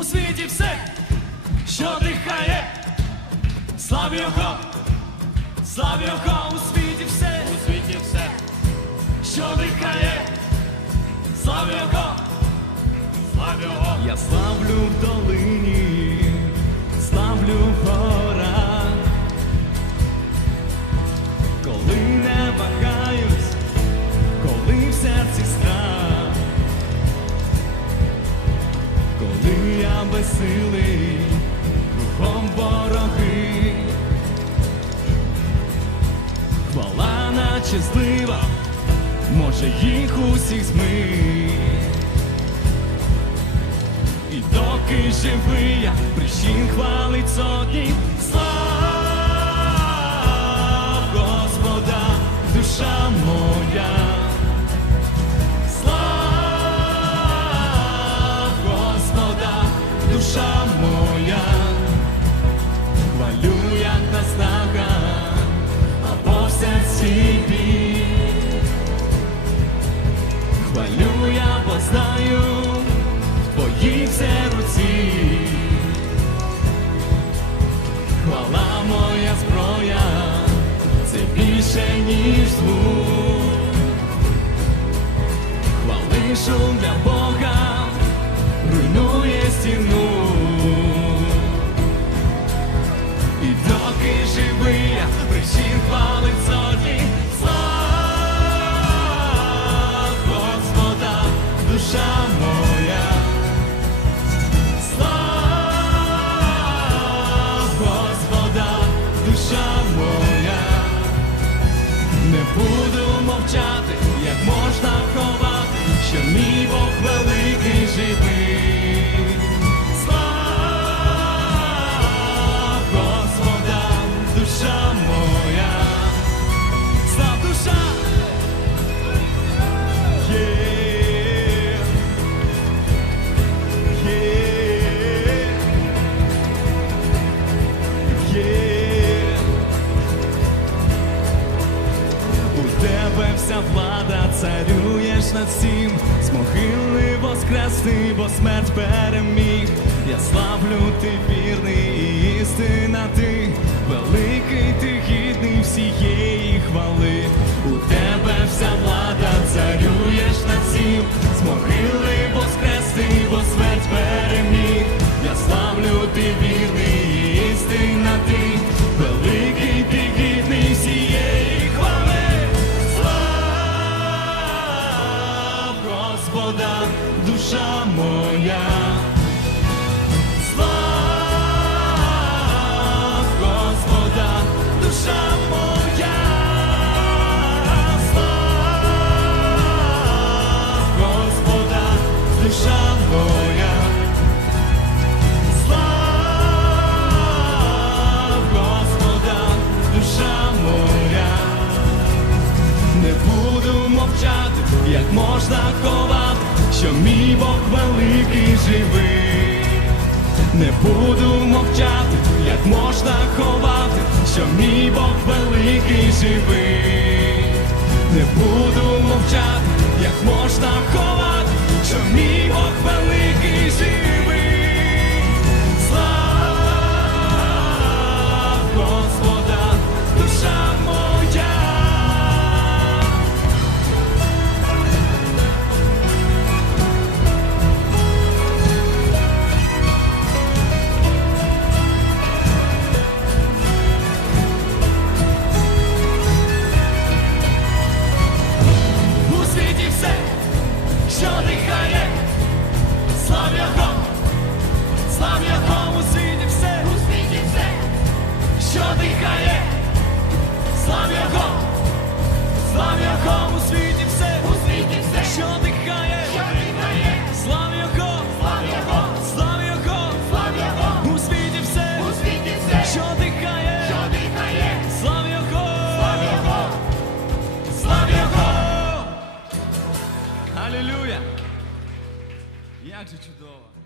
у світі все, що дихає, слав його, слав його у світі все, у світі все, що дихає, слав його, слав його. Я славлю в я кругом вороги, хвала наче може їх усіх змить. І доки живий я, прищін хвалить сотні слав Хвалю я, познаю в твоїй все руці. Хвала моя зброя, це більше, ніж звук. Хвали шум для Бога, руйнує стіну. Душа моя. Не буду всім, з могили воскрести, бо смерть переміг. Я славлю ти Господа, душа моя. Слав Господа, душа моя. Слав Господа, душа моя. Слав Господа, душа моя. Не буду мовчати, як можна що мій Бог великий живий, не буду мовчати, як можна ховати, що мій Бог великий живий, не буду мовчати, як можна ховати, що мій Бог великий живий. Слава Господь. Diante te dou.